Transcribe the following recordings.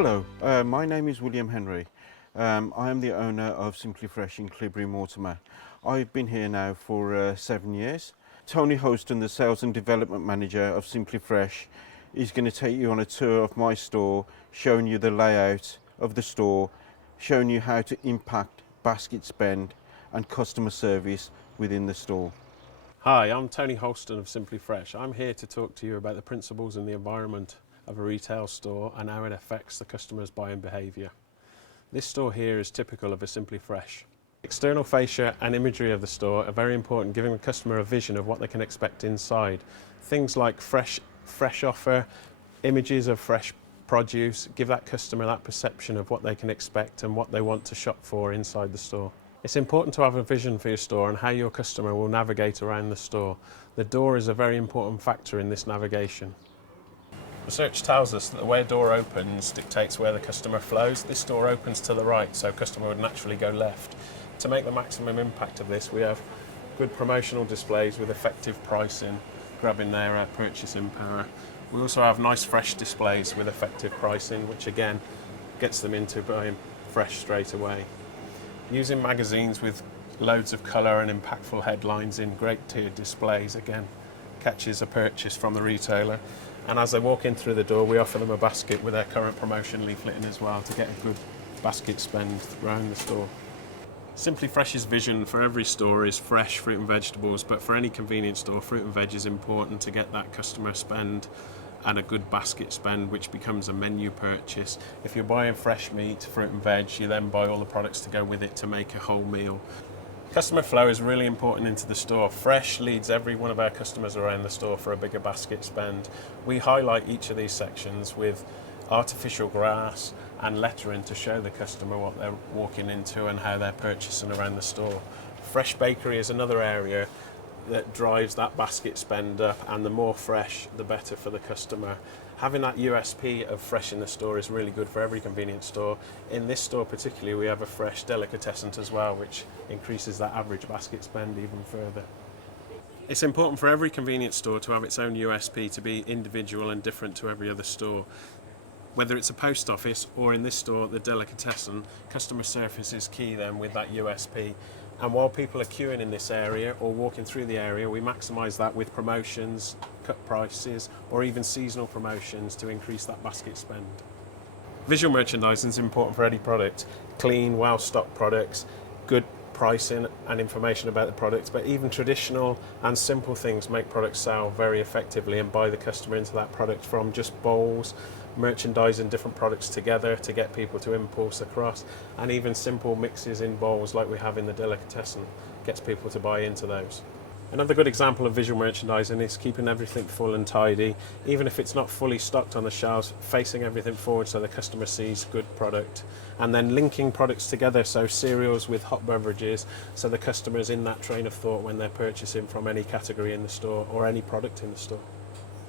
Hello, my name is William Henry. I am the owner of Simply Fresh in Cleobury Mortimer. I've been here now for 7 years. Tony Houlston, the Sales and Development Manager of Simply Fresh, is going to take you on a tour of my store, showing you the layout of the store, showing you how to impact basket spend and customer service within the store. Hi, I'm Tony Houlston of Simply Fresh. I'm here to talk to you about the principles and the environment of a retail store and how it affects the customer's buying behaviour. This store here is typical of a Simply Fresh. External fascia and imagery of the store are very important, giving the customer a vision of what they can expect inside. Things like fresh offer, images of fresh produce, give that customer that perception of what they can expect and what they want to shop for inside the store. It's important to have a vision for your store and how your customer will navigate around the store. The door is a very important factor in this navigation. Research tells us that the way a door opens dictates where the customer flows. This door opens to the right, so a customer would naturally go left. To make the maximum impact of this, we have good promotional displays with effective pricing, grabbing their purchasing power. We also have nice fresh displays with effective pricing, which again gets them into buying fresh straight away. Using magazines with loads of colour and impactful headlines in great tiered displays again catches a purchase from the retailer. And as they walk in through the door, we offer them a basket with their current promotion leaflet in as well to get a good basket spend around the store. Simply Fresh's vision for every store is fresh fruit and vegetables, but for any convenience store, fruit and veg is important to get that customer spend and a good basket spend, which becomes a menu purchase. If you're buying fresh meat, fruit and veg, you then buy all the products to go with it to make a whole meal. Customer flow is really important into the store. Fresh leads every one of our customers around the store for a bigger basket spend. We highlight each of these sections with artificial grass and lettering to show the customer what they're walking into and how they're purchasing around the store. Fresh bakery is another area that drives that basket spend up, and the more fresh, the better for the customer. Having that USP of fresh in the store is really good for every convenience store. In this store particularly, we have a fresh delicatessen as well, which increases that average basket spend even further. It's important for every convenience store to have its own USP, to be individual and different to every other store. Whether it's a post office or in this store, the delicatessen, customer service is key then with that USP. And while people are queuing in this area or walking through the area, we maximise that with promotions, cut prices, or even seasonal promotions to increase that basket spend. Visual merchandising is important for any product. Clean, well-stocked products, good pricing and information about the products, but even traditional and simple things make products sell very effectively and buy the customer into that product, from just bowls, merchandising different products together to get people to impulse across, and even simple mixes in bowls like we have in the delicatessen gets people to buy into those. Another good example of visual merchandising is keeping everything full and tidy, even if it's not fully stocked on the shelves, facing everything forward so the customer sees good product, and then linking products together, so cereals with hot beverages, so the customer is in that train of thought when they're purchasing from any category in the store or any product in the store.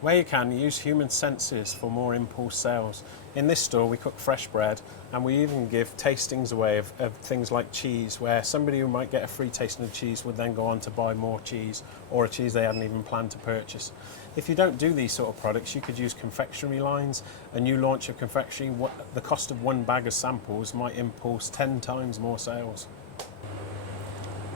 Where you can, use human senses for more impulse sales. In this store we cook fresh bread, and we even give tastings away of things like cheese, where somebody who might get a free tasting of cheese would then go on to buy more cheese, or a cheese they hadn't even planned to purchase. If you don't do these sort of products, you could use confectionery lines. A new launch of confectionery, the cost of one bag of samples might impulse 10 times more sales.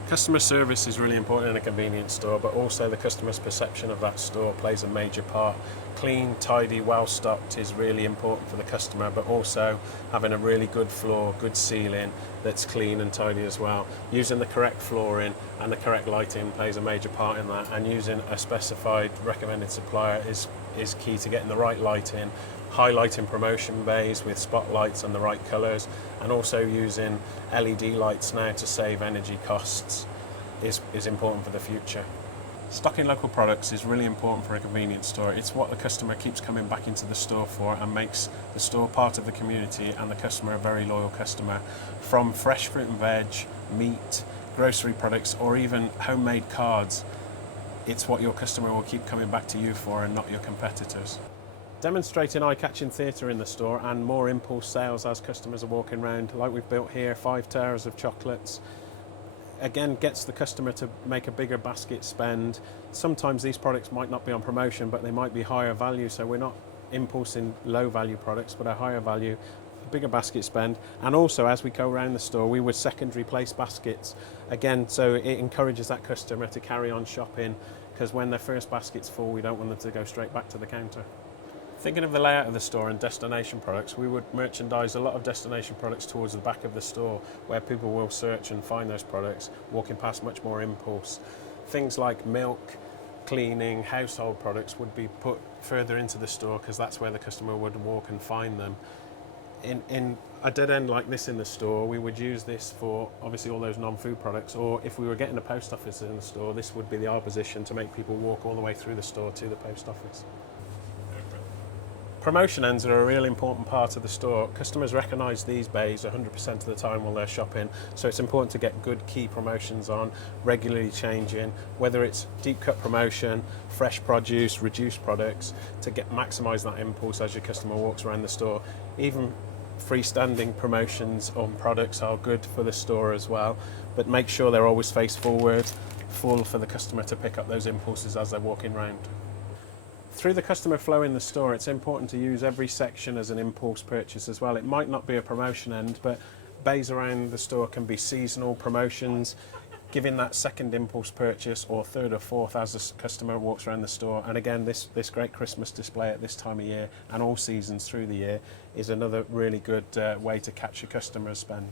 Customer service is really important in a convenience store, but also the customer's perception of that store plays a major part. Clean, tidy, well stocked is really important for the customer, but also having a really good floor, good ceiling that's clean and tidy as well. Using the correct flooring and the correct lighting plays a major part in that, and using a specified recommended supplier is key to getting the right lighting. Highlighting promotion bays with spotlights and the right colours, and also using LED lights now to save energy costs is important for the future. Stocking local products is really important for a convenience store. It's what the customer keeps coming back into the store for and makes the store part of the community and the customer a very loyal customer. From fresh fruit and veg, meat, grocery products, or even homemade cards, it's what your customer will keep coming back to you for and not your competitors. Demonstrating eye-catching theatre in the store and more impulse sales as customers are walking around, like we've built here, 5 towers of chocolates, again gets the customer to make a bigger basket spend. Sometimes these products might not be on promotion, but they might be higher value, so we're not impulsing low value products, but a higher value bigger basket spend, and also as we go around the store we would secondary place baskets again, so it encourages that customer to carry on shopping, because when their first basket's full we don't want them to go straight back to the counter. Thinking of the layout of the store and destination products, we would merchandise a lot of destination products towards the back of the store where people will search and find those products, walking past much more impulse. Things like milk, cleaning, household products would be put further into the store because that's where the customer would walk and find them. In a dead end like this in the store, we would use this for obviously all those non-food products, or if we were getting a post office in the store, this would be the opposition to make people walk all the way through the store to the post office. Promotion ends are a really important part of the store. Customers recognise these bays 100% of the time while they're shopping, so it's important to get good key promotions on, regularly changing, whether it's deep cut promotion, fresh produce, reduced products, to maximise that impulse as your customer walks around the store. Even freestanding promotions on products are good for the store as well, but make sure they're always face forward, full for the customer to pick up those impulses as they're walking around. Through the customer flow in the store, it's important to use every section as an impulse purchase as well. It might not be a promotion end, but bays around the store can be seasonal promotions, giving that second impulse purchase or third or fourth as the customer walks around the store. And again, this great Christmas display at this time of year and all seasons through the year is another really good way to catch your customer's spend.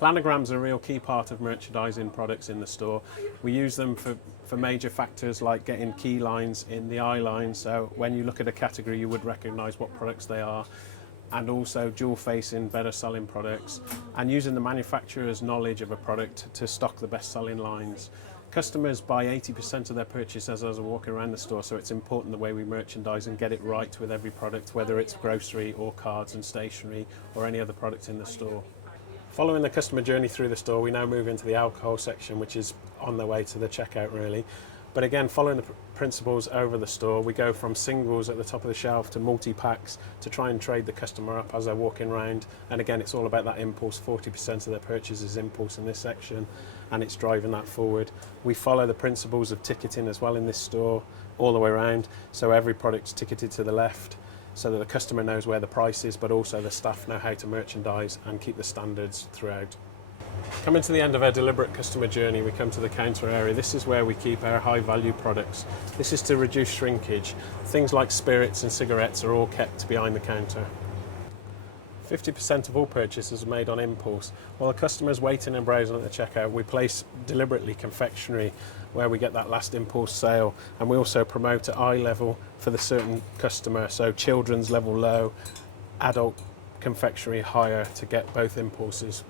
Planograms are a real key part of merchandising products in the store. We use them for major factors like getting key lines in the eye line, so when you look at a category you would recognise what products they are, and also dual facing better selling products, and using the manufacturer's knowledge of a product to stock the best selling lines. Customers buy 80% of their purchases as they walk around the store, so it's important the way we merchandise and get it right with every product, whether it's grocery or cards and stationery or any other product in the store. Following the customer journey through the store, we now move into the alcohol section, which is on the way to the checkout really. But again, following the principles over the store, we go from singles at the top of the shelf to multi-packs to try and trade the customer up as they're walking around. And again, it's all about that impulse. 40% of their purchase is impulse in this section, and it's driving that forward. We follow the principles of ticketing as well in this store all the way around. So every product's ticketed to the left, so that the customer knows where the price is, but also the staff know how to merchandise and keep the standards throughout. Coming to the end of our deliberate customer journey, we come to the counter area. This is where we keep our high value products. This is to reduce shrinkage. Things like spirits and cigarettes are all kept behind the counter. 50% of all purchases are made on impulse. While the customer's waiting and browsing at the checkout, we place deliberately confectionery where we get that last impulse sale, and we also promote at eye level for the certain customer, so children's level low, adult confectionery higher, to get both impulses.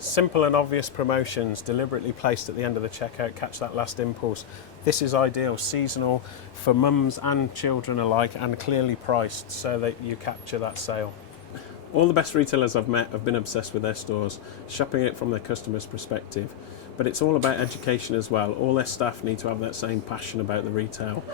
Simple and obvious promotions deliberately placed at the end of the checkout catch that last impulse. This is ideal, seasonal for mums and children alike, and clearly priced so that you capture that sale. All the best retailers I've met have been obsessed with their stores, shopping it from their customer's perspective. But it's all about education as well. All their staff need to have that same passion about the retail.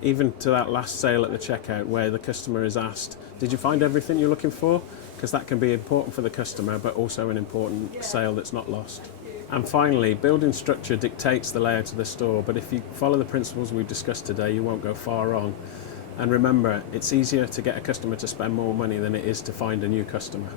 Even to that last sale at the checkout where the customer is asked, did you find everything you're looking for? Because that can be important for the customer, but also an important sale that's not lost. And finally, building structure dictates the layout of the store, but if you follow the principles we've discussed today, you won't go far wrong. And remember, it's easier to get a customer to spend more money than it is to find a new customer.